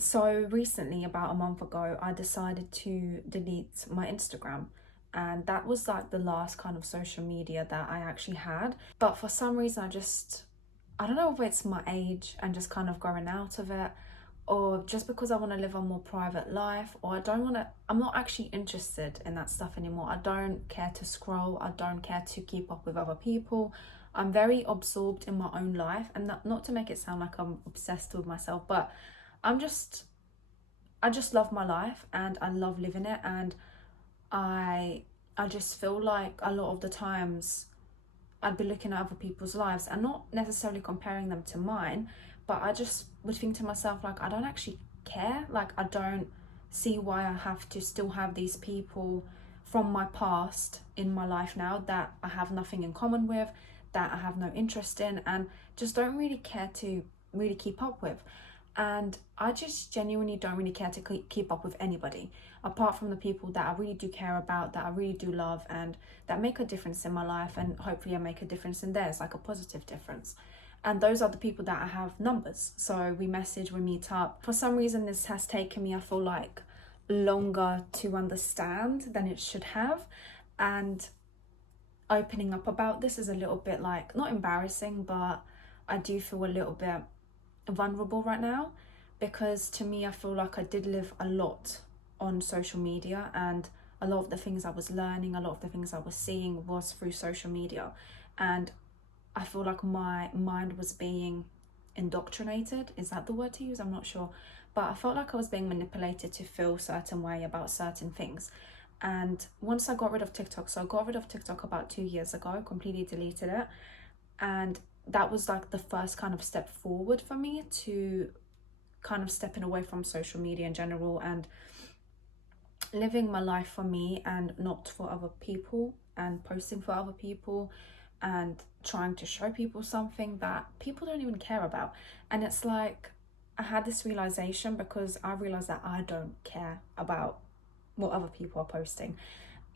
So recently, about a month ago, I decided to delete my Instagram. And that was like the last kind of social media that I actually had. But for some reason, I don't know if it's my age and just kind of growing out of it, or just because I want to live a more private life, or I'm not actually interested in that stuff anymore. I don't care to scroll, I don't care to keep up with other people. I'm very absorbed in my own life, and not to make it sound like I'm obsessed with myself, but I'm just I just love my life and I love living it, and I I just feel like a lot of the times I'd be looking at other people's lives and not necessarily comparing them to mine, but I just would think to myself, like, I don't actually care. Like, I don't see why I have to still have these people from my past in my life now that I have nothing in common with, that I have no interest in, and just don't really care to really keep up with. And I just genuinely don't really care to keep up with anybody apart from the people that I really do care about, that I really do love, and that make a difference in my life, and hopefully I make a difference in theirs, like a positive difference. And those are the people that I have numbers. So we message, we meet up. For some reason, this has taken me, I feel like, longer to understand than it should have. And opening up about this is a little bit like, not embarrassing, but I do feel a little bit vulnerable right now, because to me, I feel like I did live a lot on social media, and a lot of the things I was learning, a lot of the things I was seeing was through social media. And I feel like my mind was being indoctrinated. Is that the word to use? I'm not sure. But I felt like I was being manipulated to feel a certain way about certain things. And once I got rid of TikTok, so I got rid of TikTok about 2 years ago, completely deleted it. And that was like the first kind of step forward for me to kind of stepping away from social media in general and living my life for me and not for other people, and posting for other people and trying to show people something that people don't even care about. And it's like I had this realization because I realized that I don't care about what other people are posting.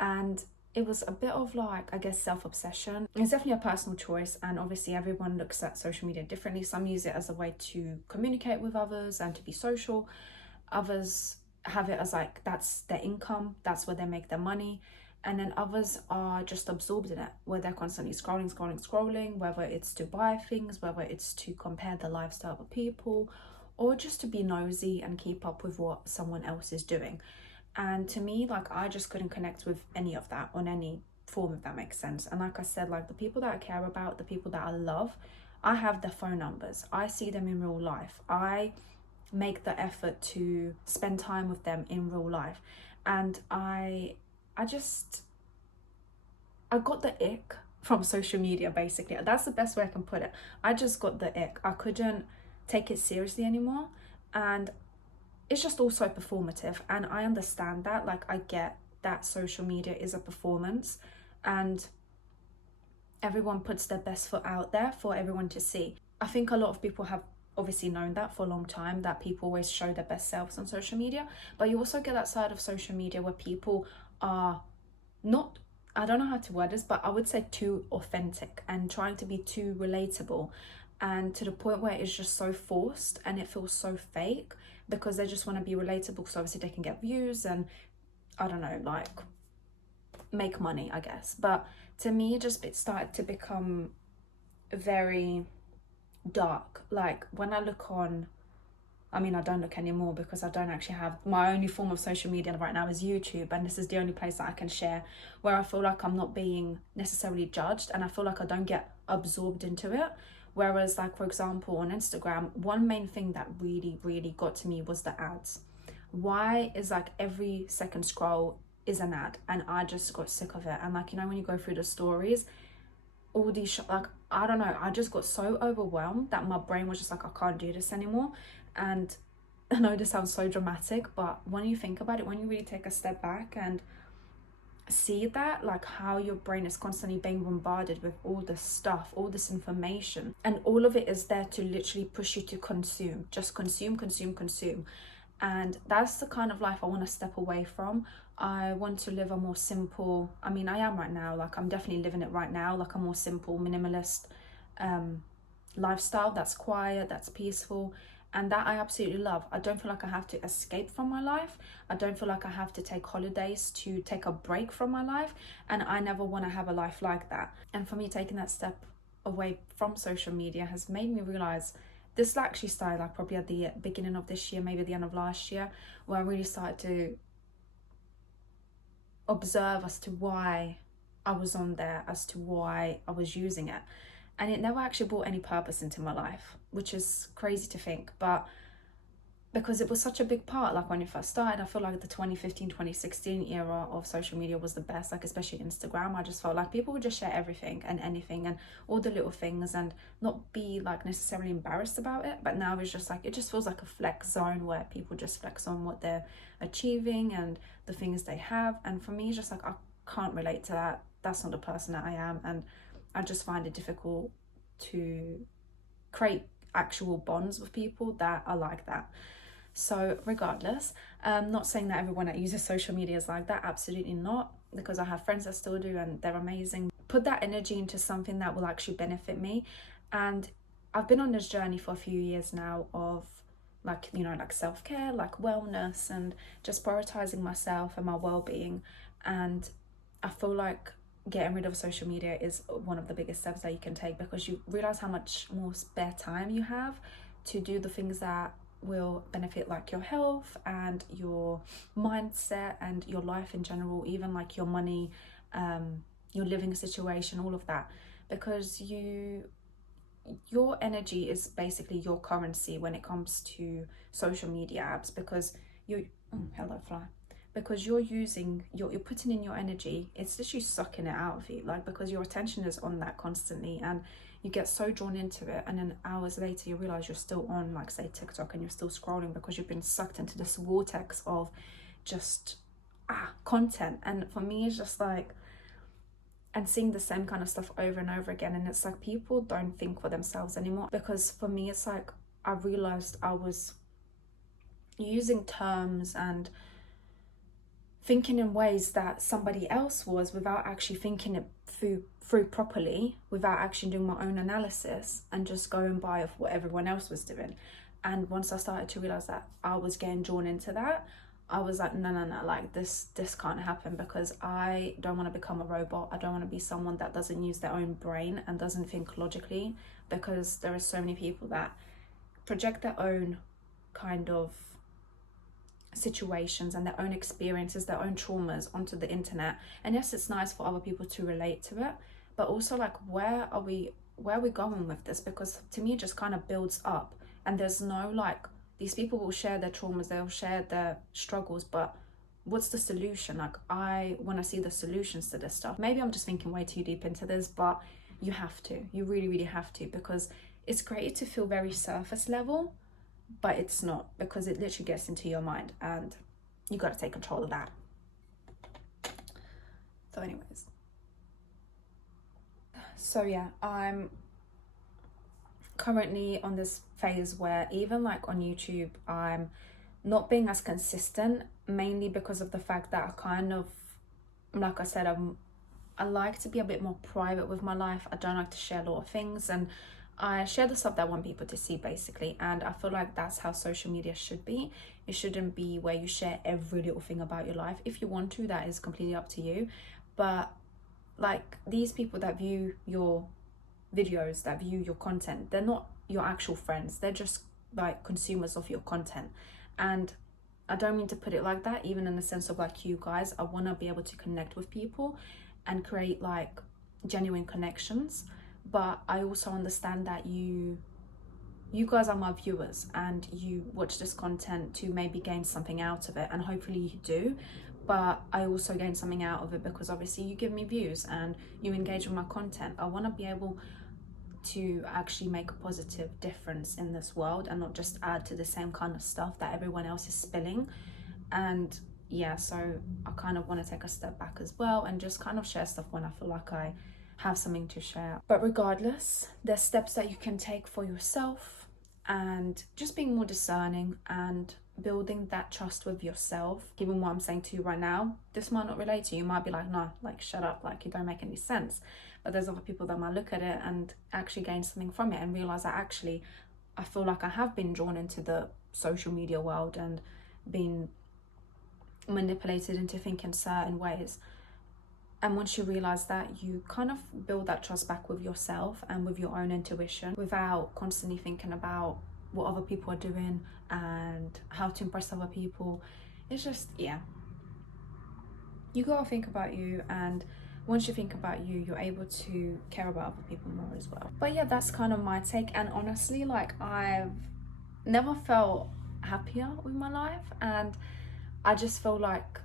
And it was a bit of like, I guess, self-obsession. It's definitely a personal choice, and obviously everyone looks at social media differently. Some use it as a way to communicate with others and to be social. Others have it as like that's their income, that's where they make their money. And then others are just absorbed in it, where they're constantly scrolling, whether it's to buy things, whether it's to compare the lifestyle of people, or just to be nosy and keep up with what someone else is doing. And to me, like, I just couldn't connect with any of that on any form, if that makes sense. And like I said, like, the people that I care about, the people that I love, I have their phone numbers, I see them in real life, I make the effort to spend time with them in real life. And I just I got the ick from social media, basically. That's the best way I can put it. I just got the ick. I couldn't take it seriously anymore. And it's just also performative. And I understand that. Like, I get that social media is a performance, and everyone puts their best foot out there for everyone to see. I think a lot of people have obviously known that for a long time, that people always show their best selves on social media. But you also get that side of social media where people are not, I don't know how to word this, but I would say too authentic and trying to be too relatable, and to the point where it's just so forced and it feels so fake, because they just want to be relatable, so obviously they can get views and, I don't know, like, make money, I guess. But to me, it started to become very dark. Like, when I look on, I mean, I don't look anymore because I don't actually have, my only form of social media right now is YouTube, and this is the only place that I can share where I feel like I'm not being necessarily judged, and I feel like I don't get absorbed into it. Whereas, like, for example, on Instagram, one main thing that really got to me was the ads. Why is, like, every second scroll is an ad? And I just got sick of it. And, like, you know, when you go through the stories, all these like, I don't know, I just got so overwhelmed that my brain was just like, I can't do this anymore. And I know this sounds so dramatic, but when you think about it, when you really take a step back and see that, like, how your brain is constantly being bombarded with all this stuff, all this information, and all of it is there to literally push you to consume, just consume. And that's the kind of life I want to step away from. I want to live a more simple, I mean, I am right now, like, I'm definitely living it right now, like a more simple, minimalist lifestyle that's quiet, that's peaceful. And that I absolutely love. I don't feel like I have to escape from my life. I don't feel like I have to take holidays to take a break from my life. And I never want to have a life like that. And for me, taking that step away from social media has made me realize this actually started like probably at the beginning of this year, maybe the end of last year, where I really started to observe as to why I was on there, as to why I was using it. And it never actually brought any purpose into my life, which is crazy to think. But because it was such a big part, like when it first started, I feel like the 2015, 2016 era of social media was the best, like especially Instagram. I just felt like people would just share everything and anything and all the little things and not be like necessarily embarrassed about it. But now it's just like, it just feels like a flex zone where people just flex on what they're achieving and the things they have. And for me, it's just like, I can't relate to that. That's not the person that I am. And I just find it difficult to create actual bonds with people that are like that. So regardless, not saying that everyone that uses social media is like that, absolutely not, because I have friends that still do and they're amazing. Put that energy into something that will actually benefit me. And I've been on this journey for a few years now of like, you know, like self-care, like wellness, and just prioritizing myself and my well-being. And I feel like getting rid of social media is one of the biggest steps that you can take, because you realize how much more spare time you have to do the things that will benefit like your health and your mindset and your life in general, even like your money, your living situation, all of that. Because your energy is basically your currency when it comes to social media apps, because hello fly, because you're putting in your energy, it's literally sucking it out of you, like, because your attention is on that constantly and you get so drawn into it, and then hours later you realize you're still on, like, say, TikTok, and you're still scrolling because you've been sucked into this vortex of just content. And for me, it's just like, and seeing the same kind of stuff over and over again, and it's like people don't think for themselves anymore. Because for me, it's like I realized I was using terms and thinking in ways that somebody else was, without actually thinking it through properly, without actually doing my own analysis, and just going by of what everyone else was doing. And once I started to realize that I was getting drawn into that, I was like, no, like this can't happen, because I don't want to become a robot. I don't want to be someone that doesn't use their own brain and doesn't think logically, because there are so many people that project their own kind of situations and their own experiences, their own traumas onto the internet. And yes, it's nice for other people to relate to it, but also like, where are we going with this? Because to me, it just kind of builds up, and there's no, like, these people will share their traumas, they'll share their struggles, but what's the solution? Like, I want to see the solutions to this stuff. Maybe I'm just thinking way too deep into this, but you have to, you really have to, because it's great to feel very surface level, but it's not, because it literally gets into your mind and you got to take control of that. So anyways, so yeah, I'm currently on this phase where even like on YouTube, I'm not being as consistent, mainly because of the fact that I kind of, like I said, I like to be a bit more private with my life. I don't like to share a lot of things, and I share the stuff that I want people to see, basically. And I feel like that's how social media should be. It shouldn't be where you share every little thing about your life. If you want to, that is completely up to you. But like, these people that view your videos, that view your content, they're not your actual friends. They're just like consumers of your content. And I don't mean to put it like that, even in the sense of like, you guys, I want to be able to connect with people and create like genuine connections. But I also understand that you guys are my viewers, and you watch this content to maybe gain something out of it, and hopefully you do. But I also gain something out of it because obviously you give me views and you engage with my content. I want to be able to actually make a positive difference in this world, and not just add to the same kind of stuff that everyone else is spilling. And yeah, so I kind of want to take a step back as well, and just kind of share stuff when I feel like I have something to share. But regardless, there's steps that you can take for yourself, and just being more discerning and building that trust with yourself. Given what I'm saying to you right now, this might not relate to you. You might be like, no, like, shut up, like, you don't make any sense. But there's other people that might look at it and actually gain something from it, and realize that actually I feel like I have been drawn into the social media world and been manipulated into thinking certain ways. And once you realize that, you kind of build that trust back with yourself and with your own intuition without constantly thinking about what other people are doing and how to impress other people. It's just, yeah, you gotta think about you, and once you think about you, you're able to care about other people more as well. But yeah, that's kind of my take. And honestly, like, I've never felt happier with my life, and I just feel like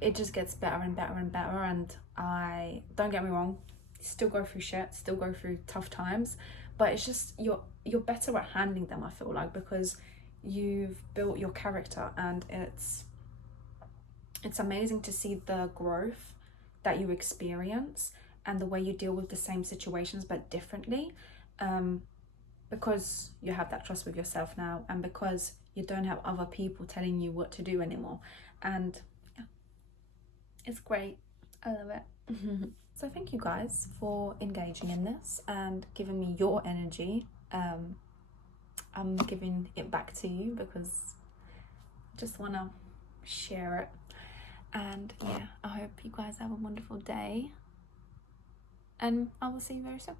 it just gets better and better and better. And I, don't get me wrong, still go through shit, still go through tough times, but it's just you're better at handling them, I feel like, because you've built your character. And it's amazing to see the growth that you experience and the way you deal with the same situations but differently, because you have that trust with yourself now, and because you don't have other people telling you what to do anymore. And yeah, it's great. I love it. So thank you guys for engaging in this and giving me your energy. I'm giving it back to you because I just want to share it. And yeah, I hope you guys have a wonderful day, and I will see you very soon.